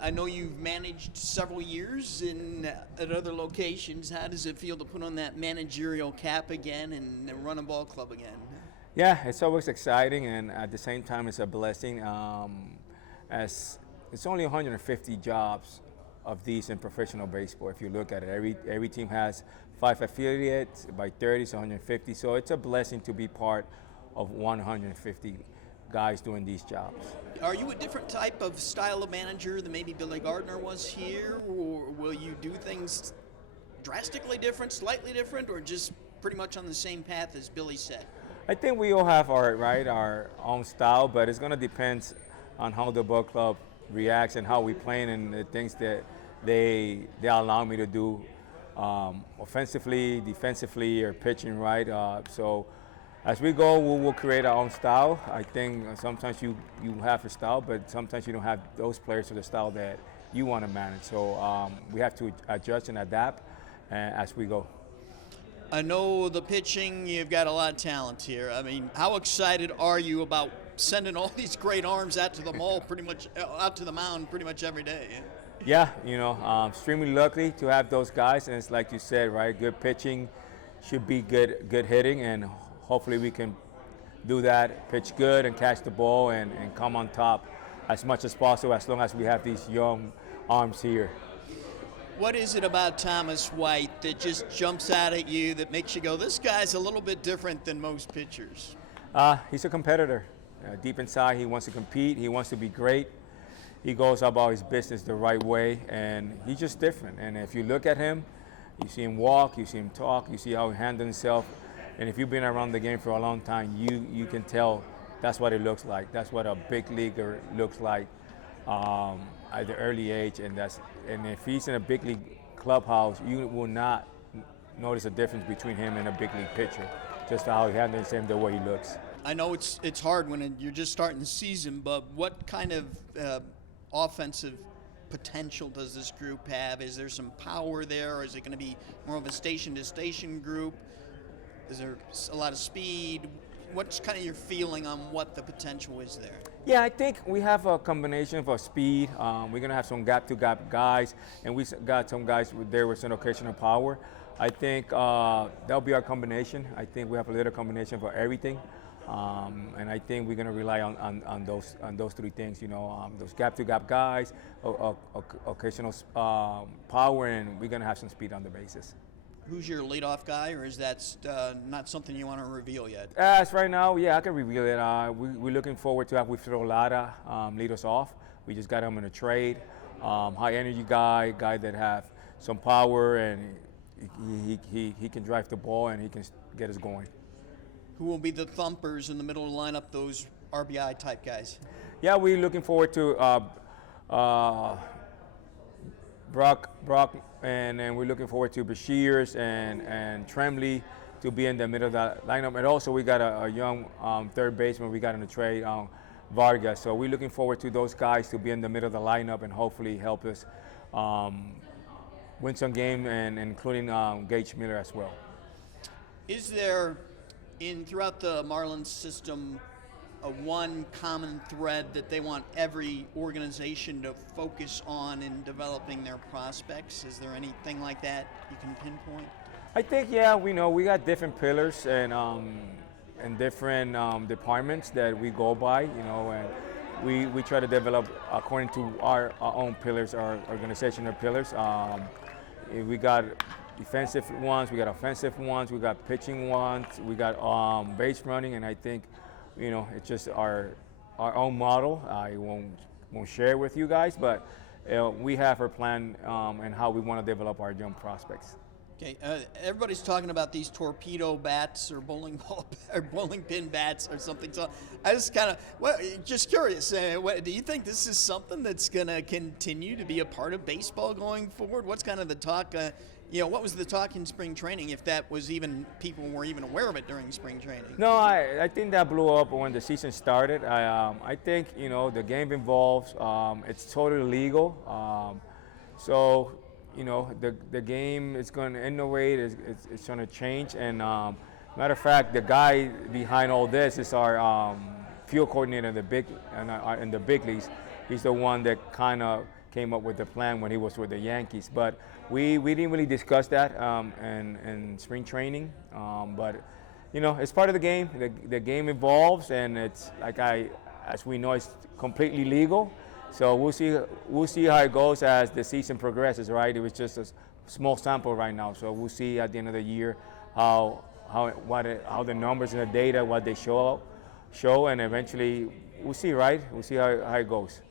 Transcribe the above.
I know you've managed several years at other locations. How does it feel to put on that managerial cap again and run a ball club again? Yeah, it's always exciting, and at the same time, it's a blessing. As it's only 150 jobs of these in professional baseball. If you look at it, every team has 5 affiliates. By 30, it's 150. So it's a blessing to be part of 150 guys doing these jobs. Are you a different type of style of manager than maybe Billy Gardner was here, or will you do things drastically different, slightly different, or just pretty much on the same path as Billy said? I think we all have our own style, but it's going to depend on how the ball club reacts and how we play and the things that they allow me to do offensively, defensively, or pitching, right? So as we go, we will create our own style. I think sometimes you have a style, but sometimes you don't have those players to the style that you want to manage. So we have to adjust and adapt as we go. I know the pitching, you've got a lot of talent here. I mean, how excited are you about sending all these great arms out to the mound pretty much every day? Yeah, extremely lucky to have those guys, and it's like you said, right? Good pitching should be good hitting, and hopefully we can do that, pitch good and catch the ball and come on top as much as possible as long as we have these young arms here. What is it about Thomas White that just jumps out at you that makes you go, this guy's a little bit different than most pitchers? He's a competitor. Deep inside, he wants to compete. He wants to be great. He goes about his business the right way, and he's just different. And if you look at him, you see him walk, you see him talk, you see how he handles himself. And if you've been around the game for a long time, you can tell that's what it looks like. That's what a big leaguer looks like at the early age. And if he's in a big league clubhouse, you will not notice a difference between him and a big league pitcher, just how he handles him, the way he looks. I know it's hard when you're just starting the season, but what kind of offensive potential does this group have? Is there some power there, or is it going to be more of a station-to-station group? Is there a lot of speed? What's kind of your feeling on what the potential is there? Yeah, I think we have a combination of speed. We're going to have some gap-to-gap guys, and we got some guys with some occasional power. I think that'll be our combination. I think we have a little combination for everything. And I think we're going to rely on those 3 things, those gap-to-gap guys, occasional power, and we're going to have some speed on the bases. Who's your leadoff guy, or is that not something you want to reveal yet? As right now, yeah, I can reveal it. We're looking forward to have Wilfredo Lara lead us off. We just got him in a trade. High energy guy that have some power, and he can drive the ball and he can get us going. Who will be the thumpers in the middle of the lineup, those RBI type guys? Yeah, we're looking forward to Brock, and then we're looking forward to Bashirs and Tremblay to be in the middle of that lineup. And also we got a young third baseman we got in the trade, Vargas. So we're looking forward to those guys to be in the middle of the lineup and hopefully help us win some game, and including Gage Miller as well. Is there, throughout the Marlins system, one common thread that they want every organization to focus on in developing their prospects? Is there anything like that you can pinpoint? I think, yeah, we got different pillars and different departments that we go by, and we try to develop according to our own pillars, our organizational pillars. We got defensive ones, we got offensive ones, we got pitching ones, we got base running, and I think, it's just our own model. I won't share it with you guys, but we have our plan and how we want to develop our young prospects. Okay, everybody's talking about these torpedo bats or bowling pin bats or something. So I just just curious. Do you think this is something that's going to continue to be a part of baseball going forward? What's kind of the talk? What was the talk in spring training, if that was even, people were even aware of it during spring training? No, I think that blew up when the season started. I think, the game involves, it's totally legal. So, the game is going to innovate, it's going to change. And matter of fact, the guy behind all this is our field coordinator in the big leagues. He's the one that kind of came up with the plan when he was with the Yankees. But we didn't really discuss that in spring training. But you know, it's part of the game. The game evolves, and it's like as we know, it's completely legal. So we'll see how it goes as the season progresses. Right? It was just a small sample right now, so we'll see at the end of the year how the numbers and the data, what they show, and eventually we'll see. Right? We'll see how it goes.